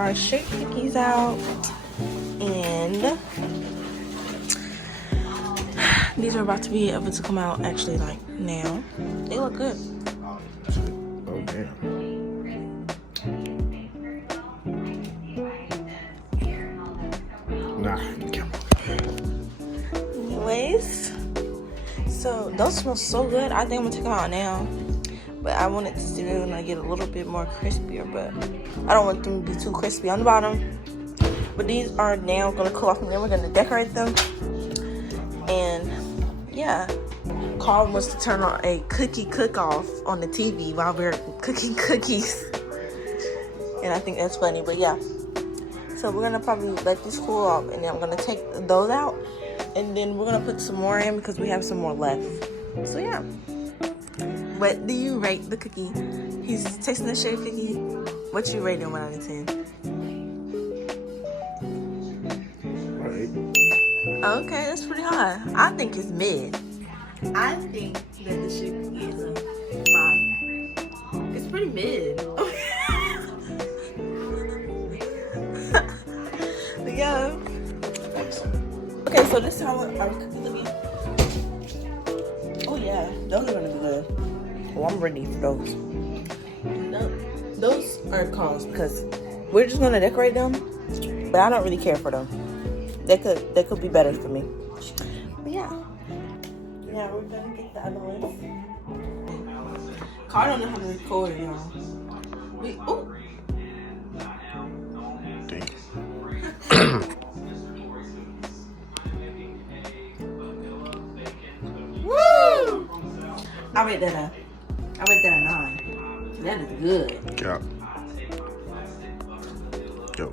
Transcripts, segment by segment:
our shake cookies out, and these are about to be able to come out actually like now. They look good. Oh damn. Nah, anyways, so those smell so good. I think I'm gonna take them out now, but I want it to see when I get a little bit more crispier, but I don't want them to be too crispy on the bottom. But these are now gonna cool off, and then we're gonna decorate them. And yeah, Carl wants to turn on a cookie cook-off on the TV while we're cooking cookies, and I think that's funny. But yeah, so we're gonna probably let this cool off, and then I'm gonna take those out, and then we're gonna put some more in because we have some more left. So yeah. What do you rate the cookie? He's tasting the shake cookie. What you rate him 1 out of 10? Okay, that's pretty high. I think it's mid. I think that the shake cookie is a 5. It's pretty mid. Yeah. Okay, so this is how our cookies look. Oh yeah, those are gonna be good. Oh, I'm ready for those. No, those are calls because we're just gonna decorate them, but I don't really care for them. They could be better for me. But yeah. Yeah, we're gonna get the other ones. Carl don't know how to record, y'all. Oh. Woo! I rate that a 9. That is good. Yeah. Yo.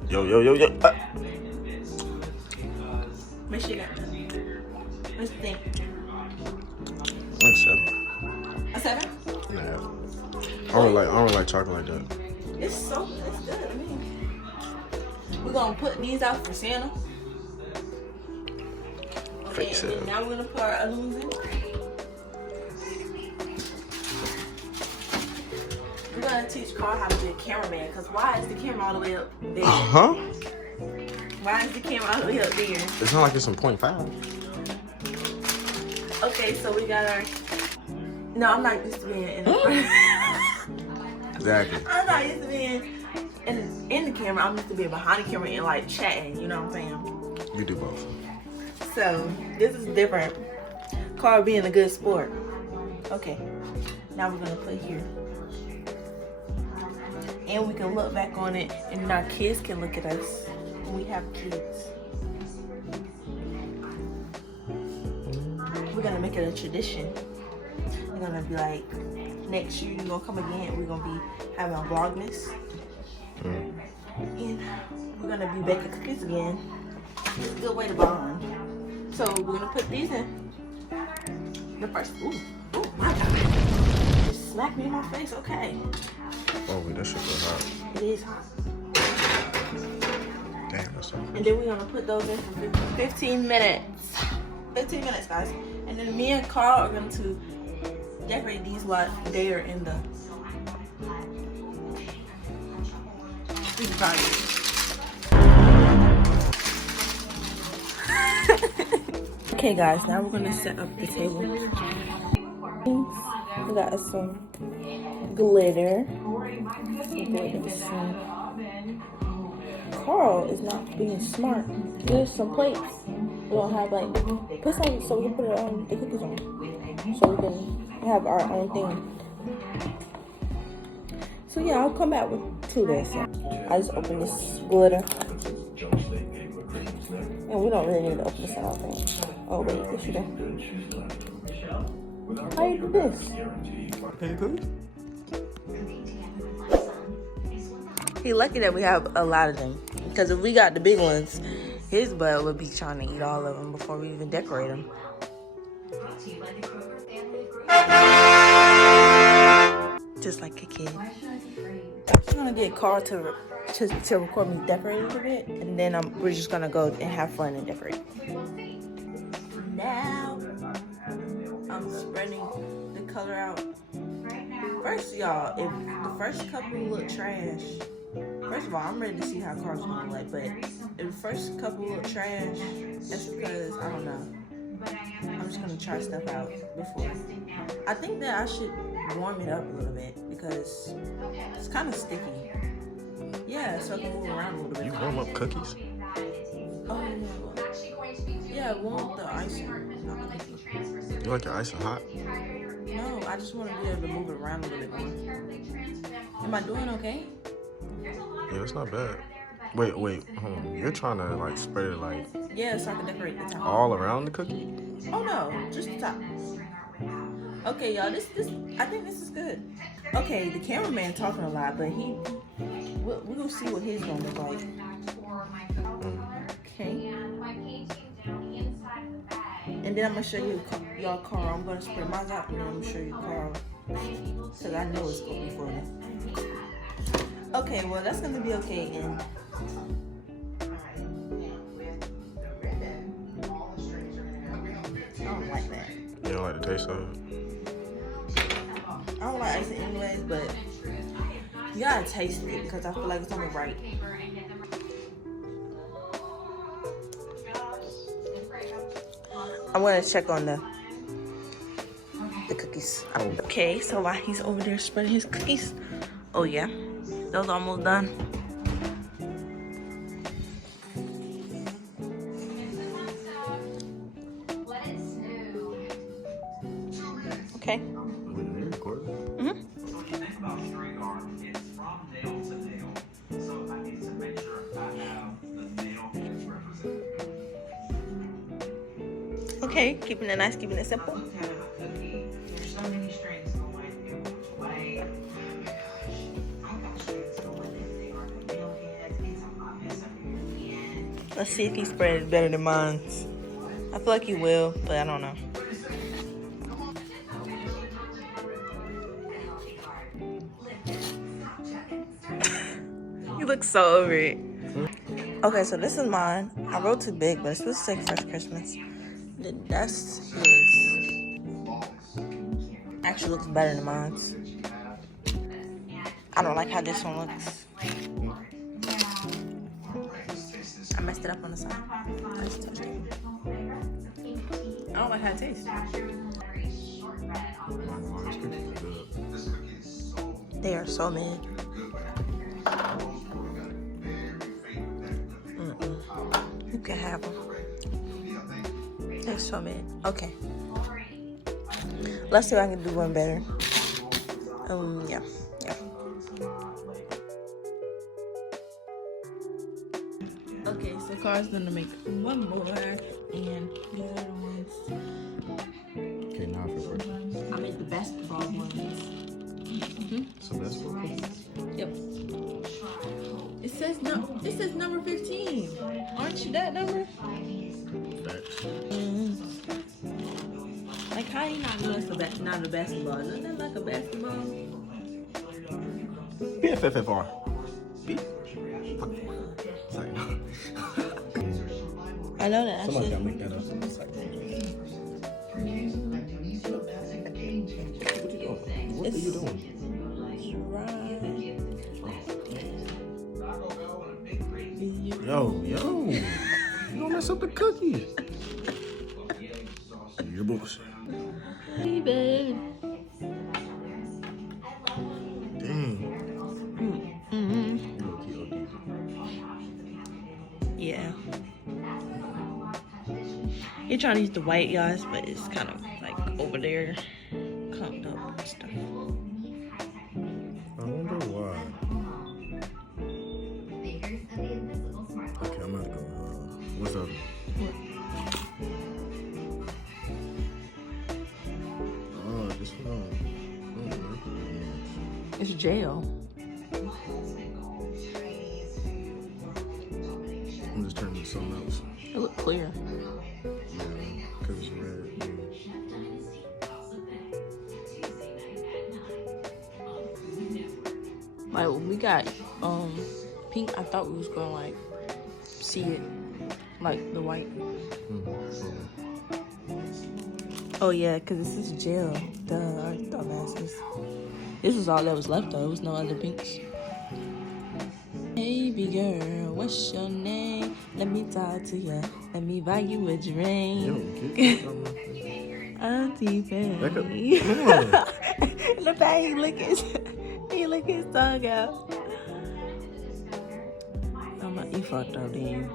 Make sure you got that. What's the thing? A 7? Nah. I don't like chocolate like that. It's good. I mean, we're gonna put these out for Santa. Okay, and then now we're gonna put our other ones in. We're gonna teach Carl how to be a cameraman, because why is the camera all the way up there? Uh-huh. Why is the camera all the way up there? It's not like it's some 0.5. Okay, so we got our... No, I'm not used to being in the front. Exactly. I'm not used to being in the camera. I'm used to being behind the camera and like chatting, you know what I'm saying? You do both. So, this is different. Carl being a good sport. Okay, now we're gonna put here. And we can look back on it, and our kids can look at us when we have kids. We're gonna make it a tradition. We're gonna be like, next year you're gonna come again. We're gonna be having a Vlogmas. And we're gonna be baking cookies again. It's a good way to bond. So we're gonna put these in. The first, ooh, my God. Just smacked me in my face, okay. Oh, wait, that shit was hot. It is hot. Damn, that's so And then we're gonna put those in for 15 minutes. 15 minutes, guys. And then me and Carl are going to decorate these while they are in the party. Okay, guys, now we're gonna set up the table. We got some glitter. Carl is not being smart. There's some plates. We're gonna have like, put some so we can put it on the cookies on. So we can have our own thing. So yeah, I'll come back to this. I just opened this glitter. And we don't really need to open this out, I think. Oh wait, yes you do. How you do this? He's lucky that we have a lot of them. Because if we got the big ones, his butt would be trying to eat all of them before we even decorate them. Just like a kid. I'm just gonna get Carl to record me decorate a little bit, and then we're just gonna go and have fun and decorate. Now I'm spreading the color out. First, y'all, if the first couple look trash, First of all, I'm ready to see how cars gonna look, but the first couple of trash, that's because, I don't know. I'm just gonna try stuff out before. I think that I should warm it up a little bit because it's kind of sticky. Yeah, so I can move around a little bit. You warm up cookies? Oh, yeah, warm up the icing. You like your icing hot? No, I just want to be able to move it around a little bit more. Am I doing okay? Yeah, that's not bad. Wait, hold on. You're trying to like spread it like Yeah, so I can decorate the top. all around the cookie? Oh no, just the top. Okay, y'all, this I think this is good. Okay, the cameraman talking a lot, but we're gonna see what his gonna look like. Okay. And then I'm gonna show you y'all car. I'm gonna spread mine out and then I'm gonna show you car. Cause I know it's gonna be funny. Okay, well that's gonna be okay and I don't like that. You don't like the taste of it? I don't like icing anyways, but you gotta taste it because I feel like it's only right. I'm gonna check on the cookies. Okay, so while he's over there spreading his cookies, oh yeah, those almost done. Okay. Okay, keeping it nice, keeping it simple. Let's see if he spread it better than mine. I feel like he will, but I don't know. You look so over it. Okay, so this is mine. I wrote too big, but it's supposed to say First Christmas. That's his. Actually looks better than mine. I don't like how this one looks. I messed it up on the side. I just touched it. I don't like how it tastes. They are so mid. You can have them. They're so mid. Okay. Let's see if I can do one better. Yeah. Okay, so Car's gonna make one more, and the other ones. Okay, now for first. I made the basketball ones. Some basketball cookies? Yep. It says number 15. Aren't you that number? Facts. Like how you not doing not a basketball? Isn't that like a basketball? BFFFR. I know that. Somebody gotta make that up. What are you doing? Yo. You don't mess up the cookies. You're bullshit. Hey, babe. Dang. Yeah. You're trying to use the white, guys, but it's kind of like over there, clumped up and stuff. I wonder why. Okay, I'm gonna go. What's up? Oh, this one. It's jail. I'm just turning to something else. It look clear. Yeah, because it's red. Like when we got pink, I thought we was gonna like see it, like the white. Oh yeah, cause this is gel. Duh, I thought this was all that was left though. There was no other pinks. Baby girl, what's your name? Let me talk to you. Let me buy you a drink. Auntie Fanny. Look how he lick his tongue out. You fucked up, then.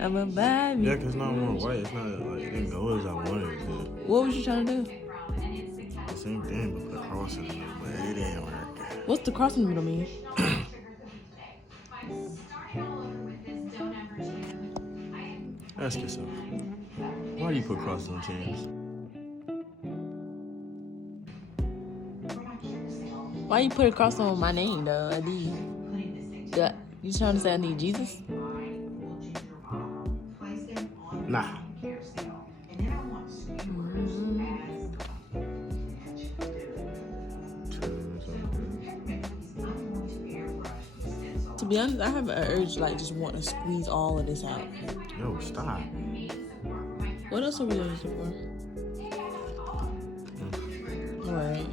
I'ma buy me. Yeah, cause not more white. It's not like it didn't go as I wanted it to. What was you trying to do? The same thing, but put a cross in it, but it didn't work. What's the cross in the middle mean? Ask yourself, why do you put crosses on chins? Why you put a cross on my name, though? I need. You trying to say I need Jesus? Nah. To be honest, I have an urge, like, just want to squeeze all of this out. Yo, stop. What else are we going to use it for? Right.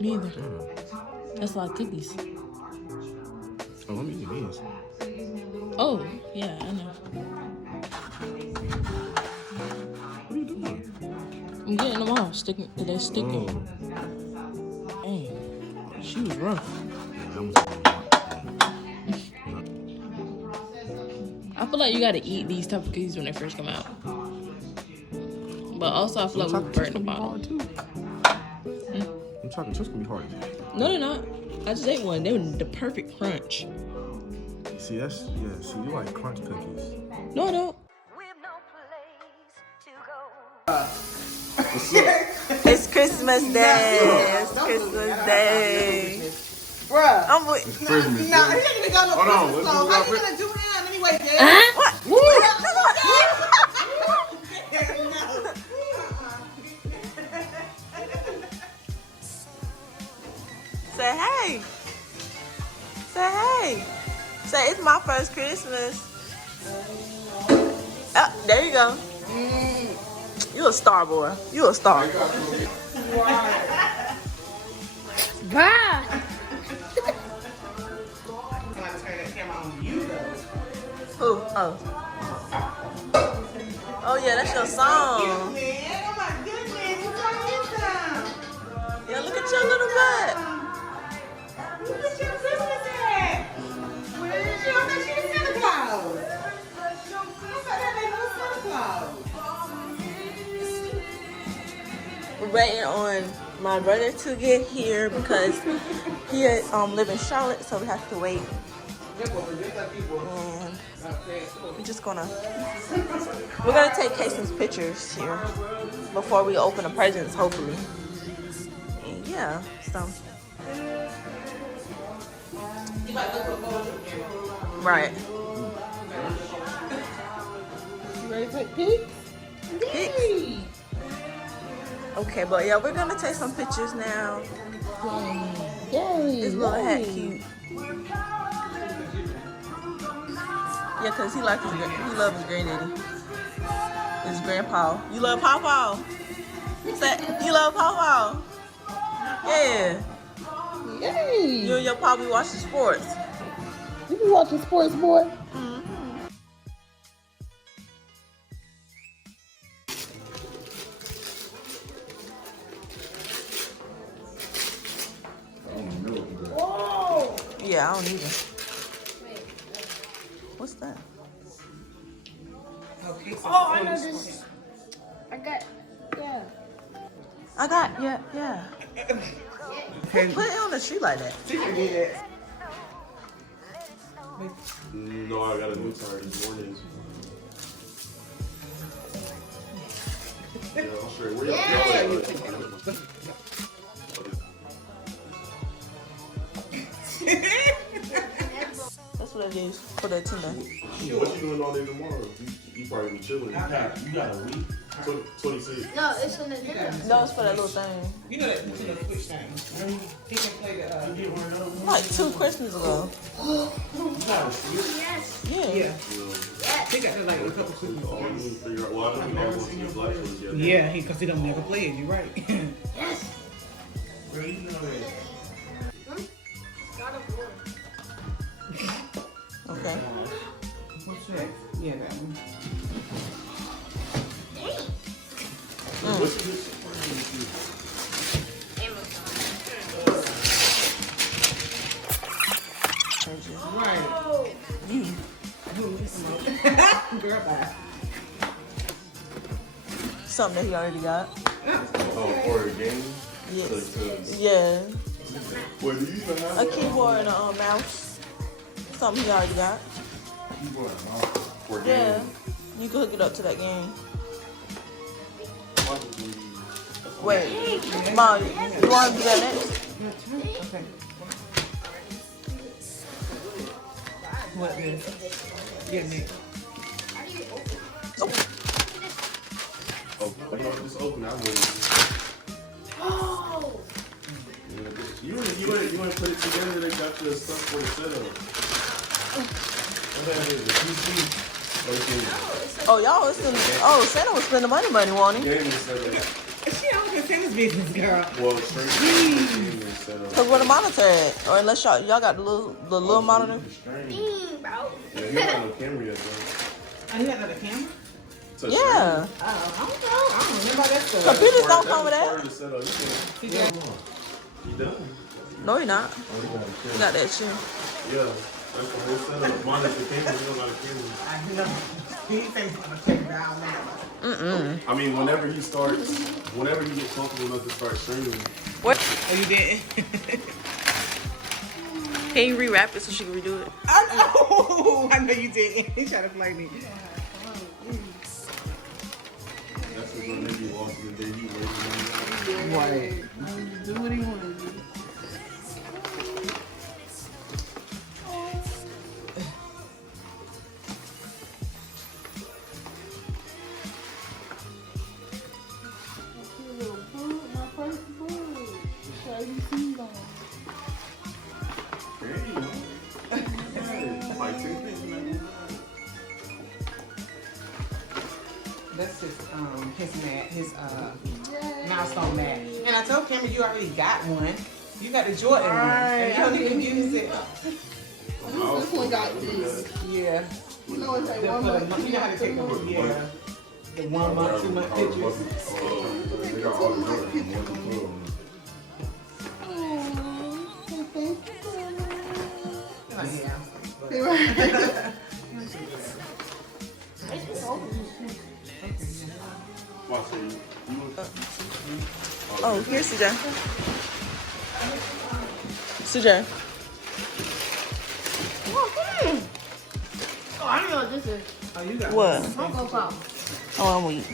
Me either. That's a lot of cookies. Oh, let me eat these. Oh, yeah, I know. What are you doing? I'm getting them off. They're sticking. Oh. Dang. She was rough. I feel like you gotta eat these type of cookies when they first come out. But also, I feel like we burnt the bottom. I'm talking chips can be hard. No, they're not. I just ate one. They were the perfect crunch. See, see, you like crunch cookies. No, I don't. It's Christmas Day. It's Christmas Day. Bruh. I'm with. It's Christmas. Nah, he ain't even got no Hold on, Christmas let's song. do How our you gonna do him anyway, Dad? What? Say hey. Say hey. Say it's my first Christmas. Oh, there you go. You a star, boy. You a star. Bye. Who? Oh. Oh yeah, that's your song. Man, oh my goodness, it's on your time. Yeah, look at your little butt. Look at your Christmas hat. Where is your Santa Claus? I thought that made no Santa Claus. We're waiting on my brother to get here because he live in Charlotte, so we have to wait. And we're gonna take Casey's pictures here before we open the presents, hopefully. And yeah, so. Right. You ready for pics? Pics. Okay, but yeah, we're gonna take some pictures now. Yay. His little hat cute. Yeah, cause he loves his granddaddy. His grandpa. You love Pawpaw? You love Pawpaw? Yeah. Yay. You and your pa be watching sports. You be watching sports, boy? Whoa! Yeah, I don't either. What's that? Oh, I know this. I got, yeah. Yeah. Put it on the tree like that. No, I got a new car this morning. Yeah, I'm straight. Where y'all That's what it is for the Tinder. Yeah, what you doing all day tomorrow? You probably be chilling. You got a week? 26. No, it's in the dinner. No, it's for that little thing. You know that Nintendo Switch thing. He can play the, Like 2 Christmas ago. Yes. Yeah. yeah. Yes. He got like a couple Christmas games. Yeah. Yeah, because he don't never play it. You're right. Yes. Where you know that? God of War. Okay. What's that? Yeah, that one. What's this? Right. Mm. Girl, bye. Something that he already got. Oh, for a game? Yes. So, Yeah. what do you even have? A keyboard and a mouse. Something he already got. Keyboard and mouse for a Yeah. game? You can hook it up to that game. Probably. Wait. Mom, you want to do that next? Okay. What is? Get me. Oh. Oh, no, just open that one. Oh. You want to put it together? They got the stuff for the setup. What that is? The PC. Oh, y'all was spending. Oh, Santa was spending money, won't he? Gaming setup. She don't understand this business, girl. Well, straight gaming setup. Cause where the monitor at? Or unless y'all got the little monitor. Stream. Bro. Yeah, you got no camera yet, though. Oh, you got another camera? To Yeah. I don't know. I don't remember that story. Computers don't come with Part that. of the setup. You done? No, you're not. Oh, you got a You camera. got that shit. Yeah, that's the whole setup. Monitor the camera. You don't got a camera. I know. He thinks I'm gonna take it down now. I mean, whenever he gets comfortable enough to start streaming. What? Oh, you didn't? Can you rewrap it so she can redo it? I know. I know you didn't. He tried to play me. That's what when he walks in the day, he waiting on Right. Do what he want to do. My first book. So you see them. Like 10 things, man. That's his milestone mat. And I told Cameron you already got one. You got the Jordan one. And you don't even use it. This one got this. Yeah. You know it's like The- 1 for the month. month- you know how to take them, yeah. The 1 month, 2 month pictures. They got all the Jordan from 1 to 12. Thank you, Oh, yeah. Watch it. Oh, here's CJ. CJ. Oh, I don't know what this is. Oh, you got What? Cocoa Pop. Oh, I'm weak.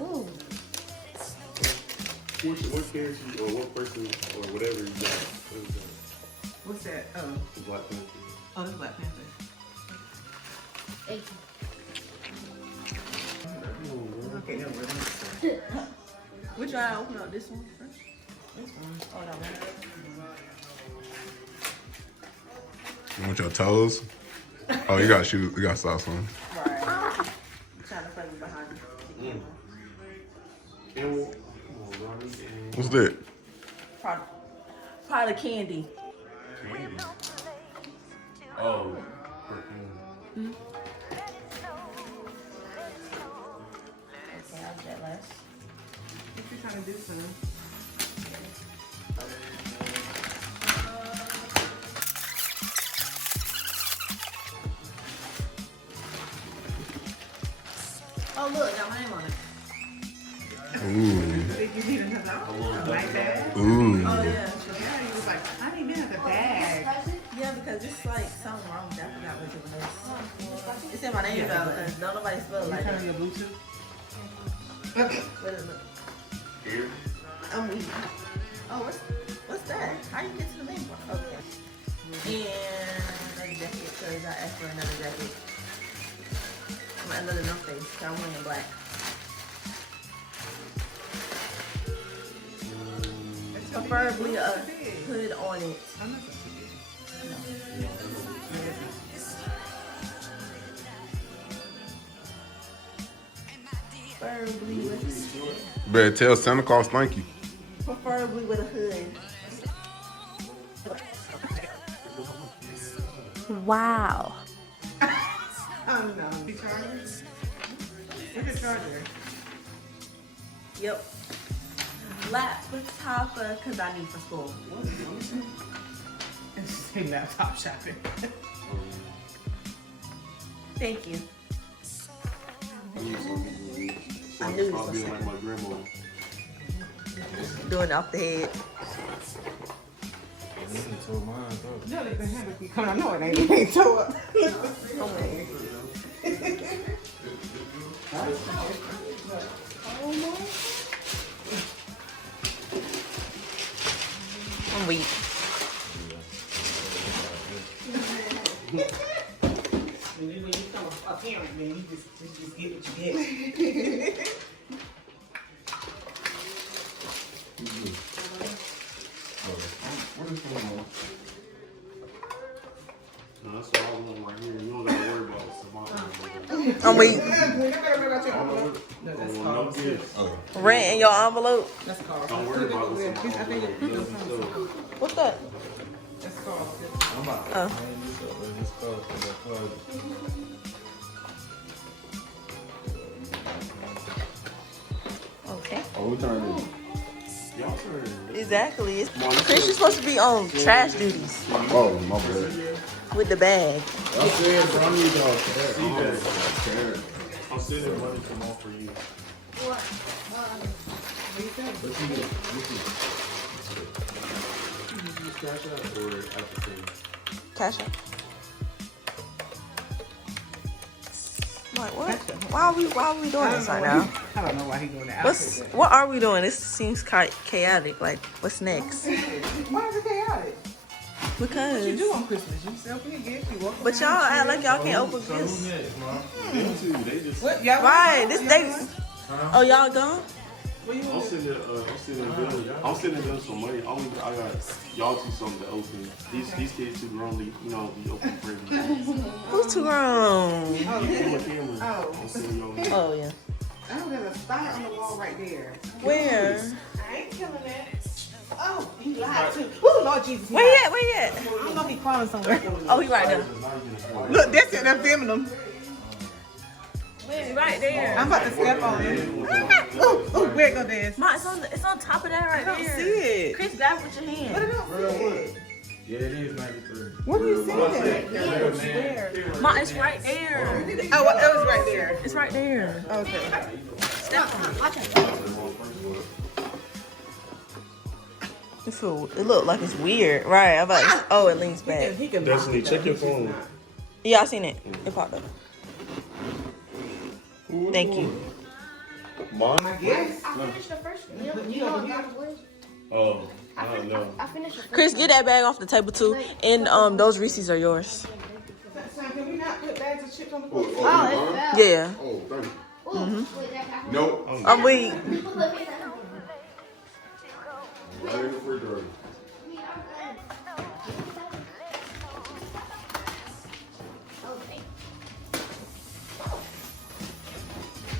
Ooh. What character or what person or whatever you got? What is that? What's that? Oh, Black Panther. oh, that's Black Panther. Thank Okay, no, we're Which one? I open up this one first. this one. Oh, that one. You want your toes? Oh, you got shoes. You got socks on. Right. Trying to play me behind you. What's that? Probably candy. Oh. Okay, I'll do that last. What you trying to do, son? Oh, look, got my name on it. Ooh. Did you need another? Like that? Ooh. Oh, yeah. Yeah, he was like, I didn't even have the bag. Yeah, because it's like something wrong with that. I forgot which it was. It's in my name though, because don't nobody spell it You like turn that. on your Bluetooth? What is it? Here. I'm weak. Oh, what's that? How you get to the main part? Okay. And another jacket, because I asked for another jacket. Another North Face, 'cause I'm wearing black. Preferably a hood on it. I'm not supposed to be. Preferably with, Better tell Santa Claus thank you. preferably with a hood. Wow. Oh no. The charger? Where's the charger? Yep. Laptop topper, cause I need for school. Say laptop shopping. Thank you. I knew you was I'll gonna be say like my grandma. Doing it off the head. No, the handle keep coming. I know it ain't. It ain't toe up. I'm weak. When you become a parent, man, you just get what you get. What is going on? No, that's all I want right here. You don't gotta worry about it. I'm weak. No, that's No called. gifts. Rent in your envelope. That's called. Don't worry about it. I think it's What's that? That's called. Okay. Oh, we turned it. Y'all turn. Exactly. Chris, you're supposed to be on trash duties Oh, my bad. with the bag. I said, bro, I need y'all to I'm sending money from all for you. Use Cash App or Apple Pay? Cash up. Like what? Why are we doing this right now? I don't know why he's doing that. What are we doing? This seems chaotic. Like, what's next? Why is it chaotic? Because. What you do on Christmas? You sell me a gift. You walk But y'all around, act like y'all can't open So gifts. who next, Mom? Them two, they just. What? Y'all Right. want- This y'all they. want- Oh, y'all gone? What you I'm want? sending them some money. I got y'all two something to open. These kids too grown to, be open for everything. Who's too grown? You on the camera. Oh. I'm sending y'all. Oh yeah. Oh, there's a star on the wall right there. Where? I ain't killing that. Oh, he lied too. Oh, Lord Jesus. Where you at? Where you at? I don't know if he's crawling somewhere. Oh, he right there. Look, that's it. I'm filming him. He right there. I'm about to step on him. Oh, where it go, Dad? Ma, it's on top of that right I don't there. see it. Chris, grab it with your hand. What I don't see it? Yeah, it is 93. What do you see there? Where? Ma, it's right there. Oh, well, it was right there. It's right there. Okay. Step on it. Watch it. It look like it's weird. Right. Oh, it leans back. He can Destiny, check your phone. Yeah, I seen it. It popped up. Thank you. Mom? I guess. I finished the first one. You know, you- Oh, I don't know. I finished the first Chris, get that bag off the table too. And those Reese's are yours. Son, can we not put bags of chips on the Oh, floor? oh, Oh, you it gone? fell. Yeah. Oh, thank you. Ooh, wait, that happened. Nope. I'm weak. Look at that. Right in the refrigerator. We are good. Oh, thank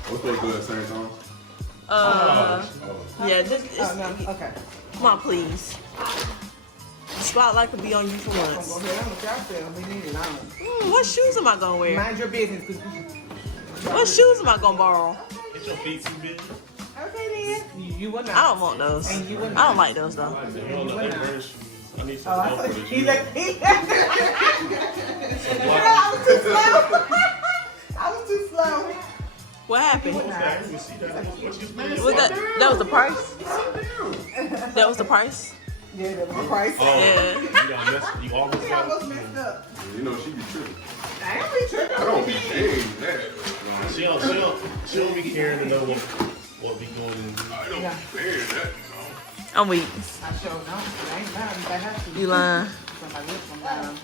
What's that good, St. Thomas? Yeah, just Oh, no. Okay. come on, please. The spotlight could be on you for Go once. ahead. I'm with y'all still. We need it on. What shoes am I gonna wear? Mind your business. 'Cause What shoes am I gonna borrow? Get your feet too big. okay, then. You would not. I don't want those. And you would I not. don't like those though. I need some Oh, I help thought with he it. like I was too slow. I was too slow. What happened? Let me see that. Was that was the price? That was the price? Yeah, that was the price. Oh, Yeah. you almost He got almost messed up. You know, she be tripping. I ain't be tripping. I don't be paying that. She don't be caring to know what we doing. I don't be paying that. I'm weak. I sure don't. I ain't lying if I have to. You lying? Somebody else gonna lie.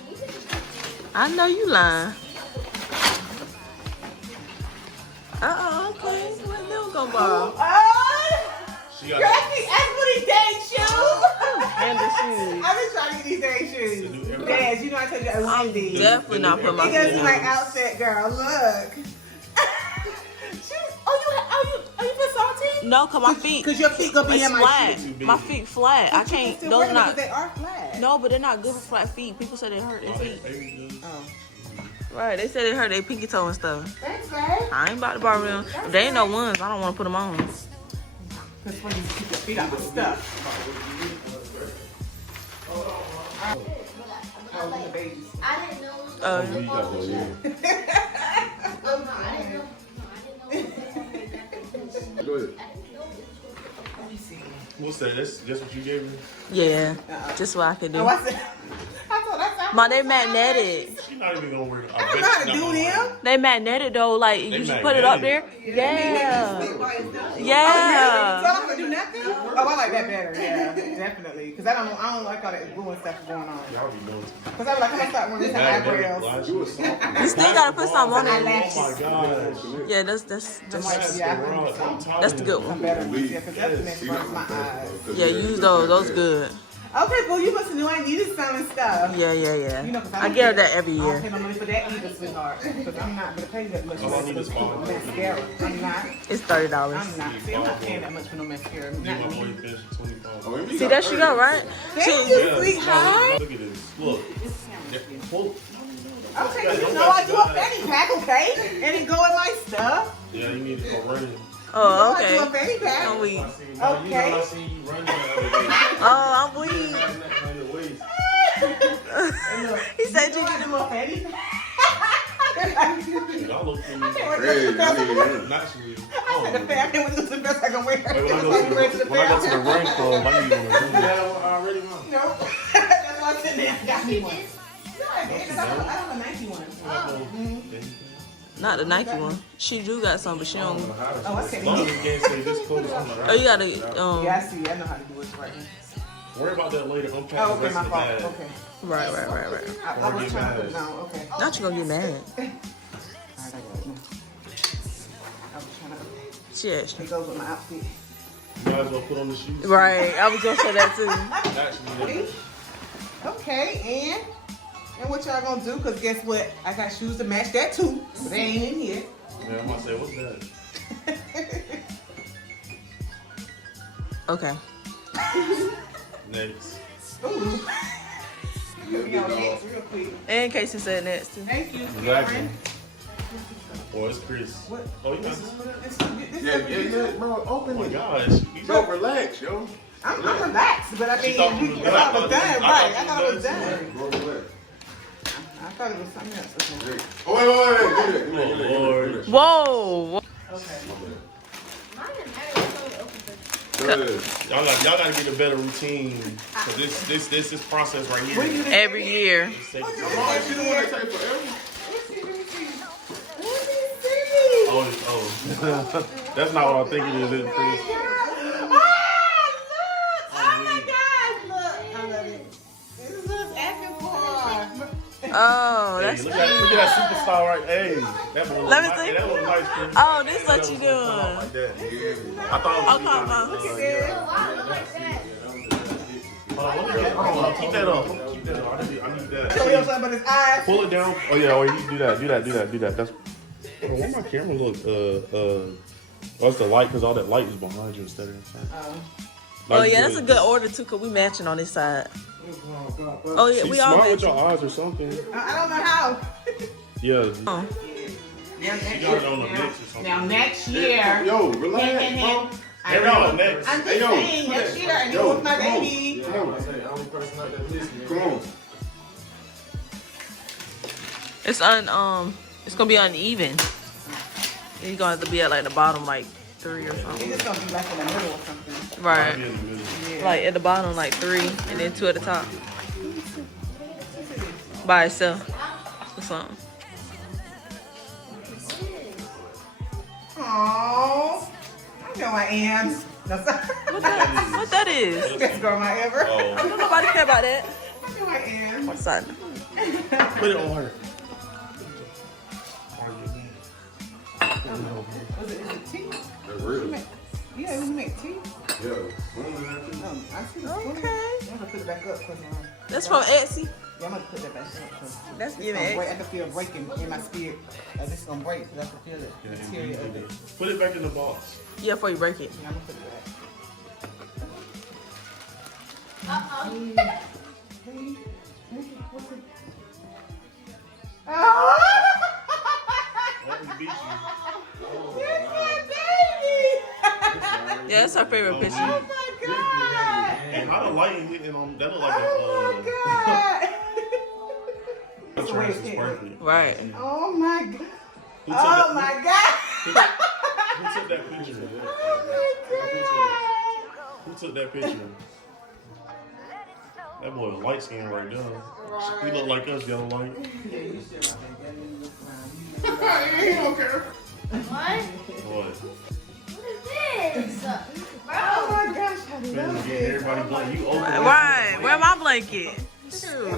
I know you lying. Okay. What Lil gonna borrow? She got Crafty, ask for these dang shoes. And the shoes. I've been trying to get these dang shoes. Dad, you know I told you I was I'm Wendy. definitely not putting my He feet goes to in my those. outfit, girl. Look. Oh, you No, cause my feet. Cause your feet gonna be It's in my flat. shoes. My feet flat. I But you can can't. still Those wear them not. because they are flat. No, but they're not good for flat feet. People say they hurt their feet. Oh. Right? They say they hurt their pinky toe and stuff. Thanks, babe. I ain't about to borrow them. If they ain't no ones, I don't want to put them on. Cause when you keep your feet out my stuff. Oh, the babies. I didn't know. Oh, I didn't know. Go ahead. Let me see. What's that? That's what you gave me? yeah. Just what I could do. Oh, I said. I thought that's Ma, they magnetic. She's not even gonna wear it. I don't know how to do them. They magnetic though. Like you just put it up there. Yeah. So Yeah. I'm gonna do nothing? Oh, I like that better. Yeah, definitely. Cause I don't like all that blue and stuff going on. Y'all be doing it. Cause I was like, I'm gonna start wearing this eyebrows. Do it soft. You still gotta put something on Oh it. my gosh. Yeah, that's That's Yeah, the rod. I'm tired that's of the it. good I'm one. better. Yeah, cause that's the next one is my eyes. Yeah, use those. Those good. Okay, well, you must have knew I needed some and stuff. Yeah, You yeah. know, 'cause I don't get her pay- that every I don't year. pay no money for that either, sweetheart. Because I'm not going to pay that much All I need is for mascara. I'm not. It's $30. I'm not. See, I'm not paying that much for no mascara. Me and Not my me. boy finished for $25. See, there she go, right? Thank She- you, Yeah, sweetheart. Look at this. Look. Yeah, pull. Okay, you know I do a fanny pack, okay? And it go in my stuff. Yeah, you need to go running. Oh, I do a okay. fanny pack. I'm weak. You know I Okay. seen you running the other day. Oh, I'm weak. Having that kind of waist. He said You you know I do a fanny pack. Y'all look for me. Hey, I need to Naturally. I said the fan, I can't wait to do the best I can wear. When I go to the run club, I need one. You have one already, man? No. That's why I said that. I got me one. No, I didn't. I have a Nike one. not the Nike one. She do got some, but she don't. Oh, okay. As long as the game stay this close, I'm Oh, you gotta Yeah, I see. I know how to do it right now. Worry about that later. Unpack Oh, the okay, rest my of the fault. bag. Okay. right. I was trying to put it down. Okay. Not you gonna get mad. All right, I got it now. I was trying to. She actually. It goes with my outfit. You might as well put on the shoes. Right. I was gonna say that too. Actually, Okay, and what y'all gonna do? Cause guess what? I got shoes to match that too, but they ain't in here. yeah, I'm gonna say, what's that? Okay. Next. Ooh. Y'all next real quick. And Casey said next too. Thank you, Exactly. Karen. Oh, it's Chris. What? Oh, you got This this? is bro, open Oh my it. gosh. You Bro, relax, yo. I'm relaxed, but I She thought you mean, was I thought it was done. done, I right? thought I you thought it was was done. Bro, relax. I thought it was something else. Okay. Oh, wait. Give me that. Oh, Lord. Whoa. Okay. Y'all gotta get a better routine. So this process right here. What do you do? Every year. It's taking- Come on, you don't want to take forever. Oh, that's not what I think it is, Chris. Oh, look! Oh my gosh, look! I love it. This is what I'm asking for. Oh, Hey, that's look at that superstar right. Hey, that one. Let me see. Hey, that was nice, Chris. Oh, this what you doing. Like that. I thought it was Okay, Mom. Look at this. Hold on, keep that up. Keep that up. I need that. So he was talking about his eyes. Pull it down. Oh yeah, you do that. That's. Hold on, why my camera look? What's the light? Because all that light is behind you instead of in front. Oh yeah, that's a good order too, cause we matching on this side. Oh yeah, She's we all smart with matching. your eyes or something. I don't know how. Yeah. Oh. Yeah, She got it on the mix or something. Now next year. Yo, relax, bro. Hey, no, next. I'm just Hey, yo. saying next year, and it Yo, was my come on. baby. Come on. It's it's gonna be uneven. You're gonna have to be at like the bottom, like 3 or something. It's just gonna be like in the middle or something. Right. In the middle. Like at the bottom, like 3, and then 2 at the top. By itself. Or something. Aww. I know I am. No, sorry. What that is? Best girl I ever. Oh, Don't nobody care about that. I know I am. What's that? put it on her. Was it tea? That's real. Yeah, we make tea. Yeah. When was that? I see the spoon. Okay. I'm gonna put it back up. 'Cause, That's from Etsy. Yeah, I'm gonna put that back in. That's It's giving gonna break. I X. can feel breaking in my spirit. This is gonna break because I can feel it. The Yeah, material of it. put it back in the box. Yeah, before you break it. Yeah, I'm gonna put it back. Oh! That was beat you. Yeah, that's her favorite picture. Oh my god! And how the lighting hitting on that look like Oh my god! a contrast is perfect. Right. Oh my god! Who took Oh that- my god! Who took that picture? Oh my god! Who took that picture? That boy was light skinned right there. He look like us, yellow light. Yeah, you should have been look around. He don't care. What? Boy, What is this? Oh my gosh, I finna love get this. everybody blank. You open Right. Where my blanket? I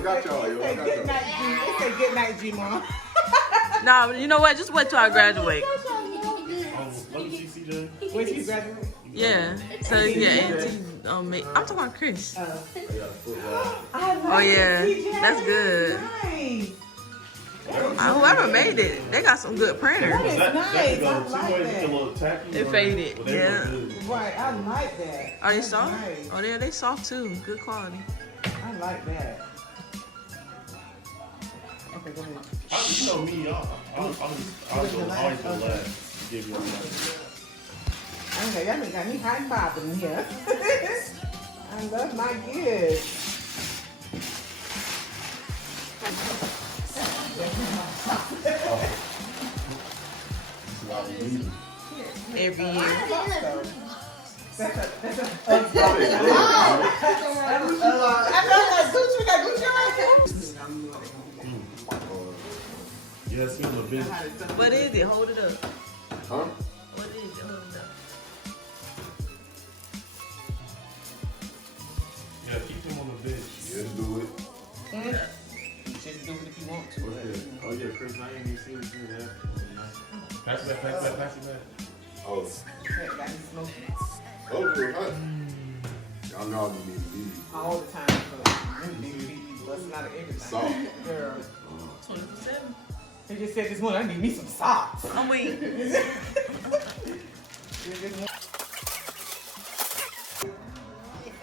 got y'all, yo. I Say got good y'all. night, G. It say good night, G, Mom. Nah, but you know what? Just wait till I graduate. Let me see CJ. When you graduate? Yeah. So yeah, 18 on me. I'm talking about Chris. I like Oh, yeah. it, TJ. That's good. Nice. Whoever made it, they got some good printers. That is nice. I Two like ways that. to look tacky. It or- faded, well, they yeah. look good. Right, I like that. Are they That's soft? nice. Oh, yeah, they soft too. Good quality. I like that. Okay, go ahead. You know me, y'all. I'll go always go last. Give you a last. Okay, y'all got me high-fiving here. I love my gifts. Every year. That's a I feel like Gucci got Gucci on. Yes, he was a bitch. What is it? Hold it up. Huh? What is it? Hold it up. Yeah, keep him on the bench. Let's do it. Just do it if you want to. What's this? Oh yeah, Chris, I ain't even seen you there. Pass it back, pass it back, pass it back. Oh, That got me smoking okay, huh? Y'all know I need to leave. all the time. So them big feet be busting out of everything. Soft. Girl. 24/7. They just said this morning, I need me some socks. I'm weak. I feel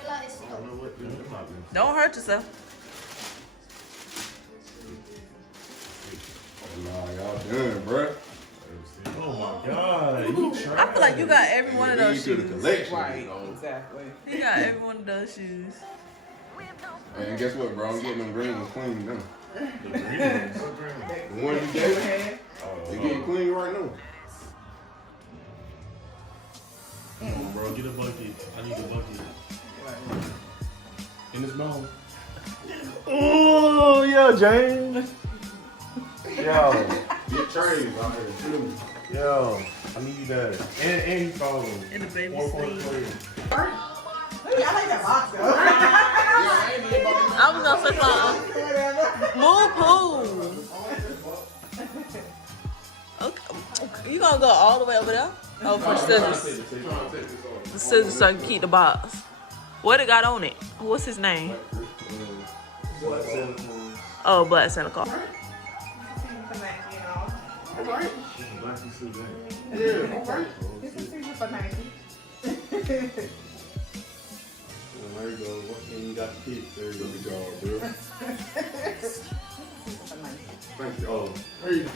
like it's I don't know what to do about this. Don't hurt yourself. Nah, y'all done, bruh. Oh my god, you tried. I feel like you got every one of those To the shoes. collection. Right, You know? exactly. You got every one of those shoes. And guess what, bro? I'm getting them green ones clean now. The green ones. The ones you gave, they getting clean right now. Come on, bro, get a bucket. I need a bucket. In his mouth. Oh yeah, James. Yo, Get trays out here. Feel me? yo, I need that. And he followed. And the baby 4-point sleeve. play. I like that box though. Yeah, I ain't even about to. I was gonna say something. Move pool. Okay. You gonna go all the way over there? Oh, for scissors. The scissors so I can keep the box. What it got on it? What's his name? Oh, Black Santa Claus. Yeah, alright. This is super for 90. There you go. You got the kick. There you go. Good job, bro. Thank you. Oh, There you go.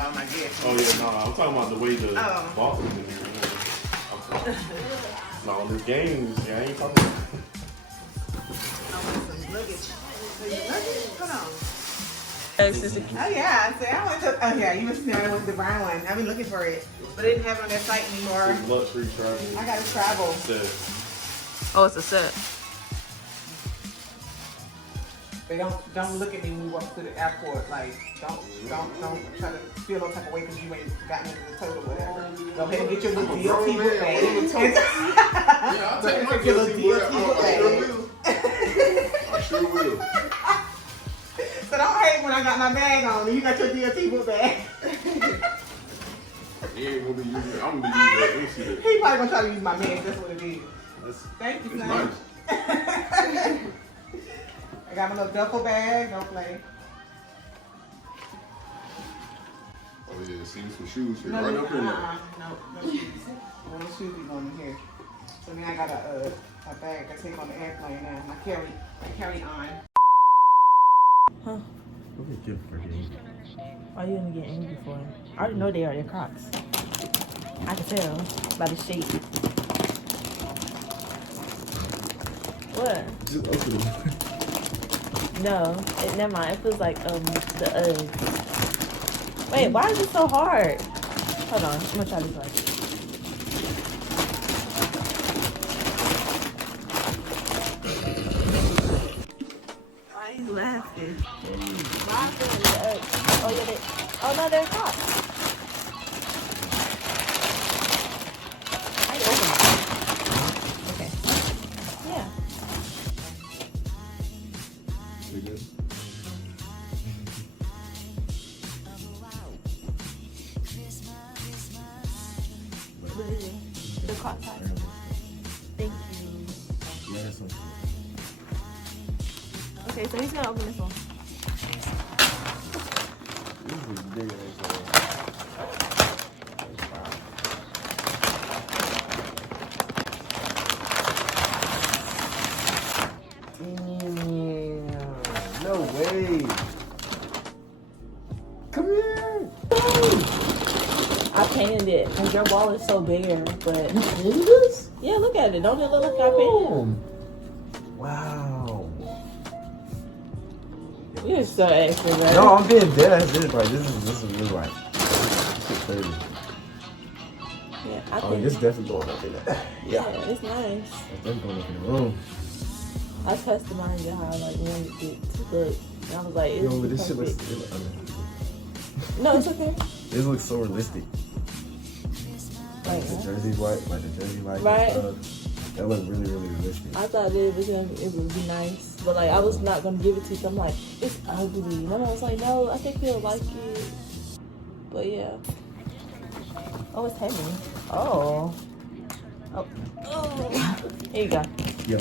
Oh my goodness. oh yeah, no, I'm talking about the way the Oh. box is in here. No, this game, I ain't talking about. Hold on. Oh, Oh yeah, I said I went to. Oh yeah, you must know I went to the brown one. I've been looking for it, but they didn't have it on their site anymore. It's luxury travel. I gotta travel. it's a set. They don't look at me when we walk to the airport. Like don't try to feel no type of way because you ain't gotten into the total or whatever. Go ahead and get your little DOT book bag. Yeah, I'll take my Get your little guilty, but DOT book I sure bag. will. I sure will. So don't hate when I got my bag on and you got your DOT book bag. He ain't gonna be using it. I'm gonna be using that. Let me see that. He probably gonna try to use my mask. That's what it is. That's Thank you, It's son. nice. I got my little duffel bag. Don't play. Oh yeah, see some shoes here. No, Right no, up in there. no shoes. No shoes be going in here. So then I got a bag I take on the airplane now. I carry on. Huh? What a gift for you. Why you gonna get angry for it? I already know they are. They're Crocs. I can tell by the shape. What? Just open them. No, never mind. It feels like the Uggs. Wait, why is it so hard? Hold on, I'm gonna try this one. Why are you laughing? Why I feel like the Uggs? Oh yeah, oh no, they're Crocs. I open it. Okay. Yeah. We good? The Crocs size. Thank you. Yeah, that's something. Okay, so he's gonna open this one. This is big as no way. Come here. I painted it because your wall is so big, but You painted this? yeah, look at it. Don't it look like I painted Wow. it? You're so extra, right? No, I'm being dead ass serious. Like this is really like shit crazy. Yeah, I Oh, think this definitely going up in there. yeah, it's nice. It's definitely going up in the room. I customized it how I like wanted it to look. And I was like, it's Yo, but this shit looks. No, it's okay. This looks so realistic. Like, The jersey white, like the jersey white. Right. And stuff. That looked really, really realistic. I thought that it would be nice, but like I was not gonna give it to you. So I'm like, it's ugly. And then I was like, no, I think he'll like it. But yeah. Oh, it's heavy. Oh. Oh. Oh. Here you go. Yo.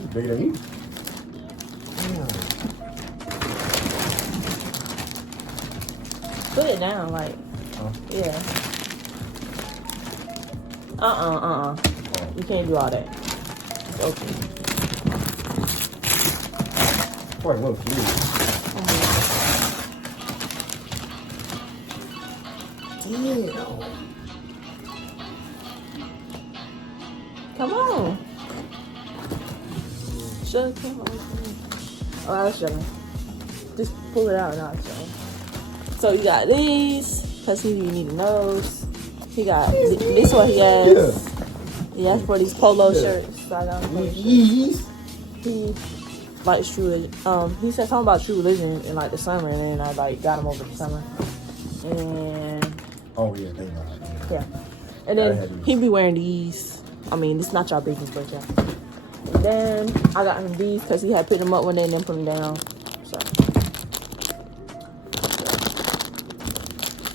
You bigger than me? Damn. Put it down, like. Huh? Yeah. You can't do all that. It's okay. Quite low key. Damn. Come on. Shut the camera. Oh, I was showing. Just pull it out and I'll show. So you got these, because he needed those. He got this one he has. He asked for these polo shirts. So I got him polo shirts. He likes True Religion. He said something about True Religion in like the summer, and then I like got him over the summer. And Oh yeah, they know. yeah. And then he be wearing these. I mean, it's not y'all business, but yeah. And then I got him these because he had picked them up one day and then put them down. So.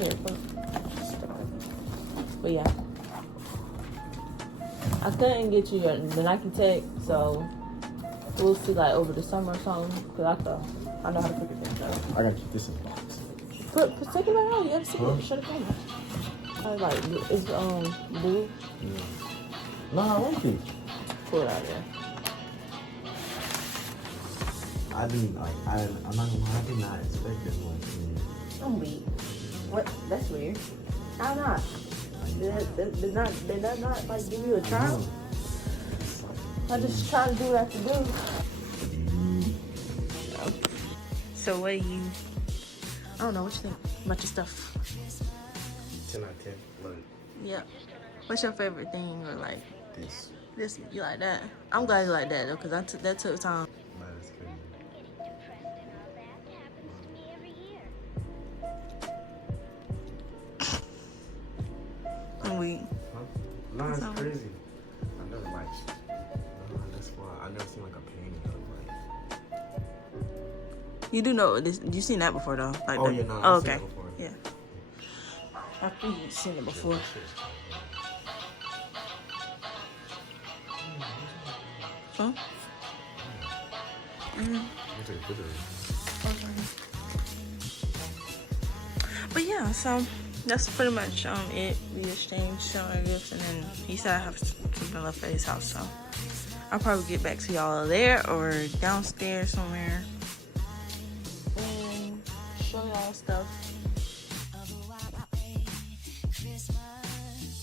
Here, but yeah. I couldn't get you the Nike Tech, so we'll see like over the summer or something. Cause I know how to put it in. I gotta keep this in the box. Take it right out. You have to see it. Shut it down. I like it's blue. No, I like it. Pull it out there. I didn't like. I'm not gonna lie. I did not expect this one. I'm weak. What? That's weird. How not? Did that not like give you a trial? I just try to do what I have to do. So what do you? I don't know what you think about your stuff. 10 out of 10. Love it. Yeah. What's your favorite thing or like This. this? You like that? I'm glad you like that though, cause that took time. Nah, that's crazy. I'm weak. Huh? Nah, it's That's crazy. I never like. Nah, that's why I never seen like a painting of like. You do know this? You seen that before though? Like Oh that? yeah, no. Oh, I've seen okay. it before. Yeah. I think you've seen it before. cool. But yeah, so that's pretty much it. We exchanged our gifts, and then he said I have something left at his house, so I'll probably get back to y'all there or downstairs somewhere and show y'all stuff.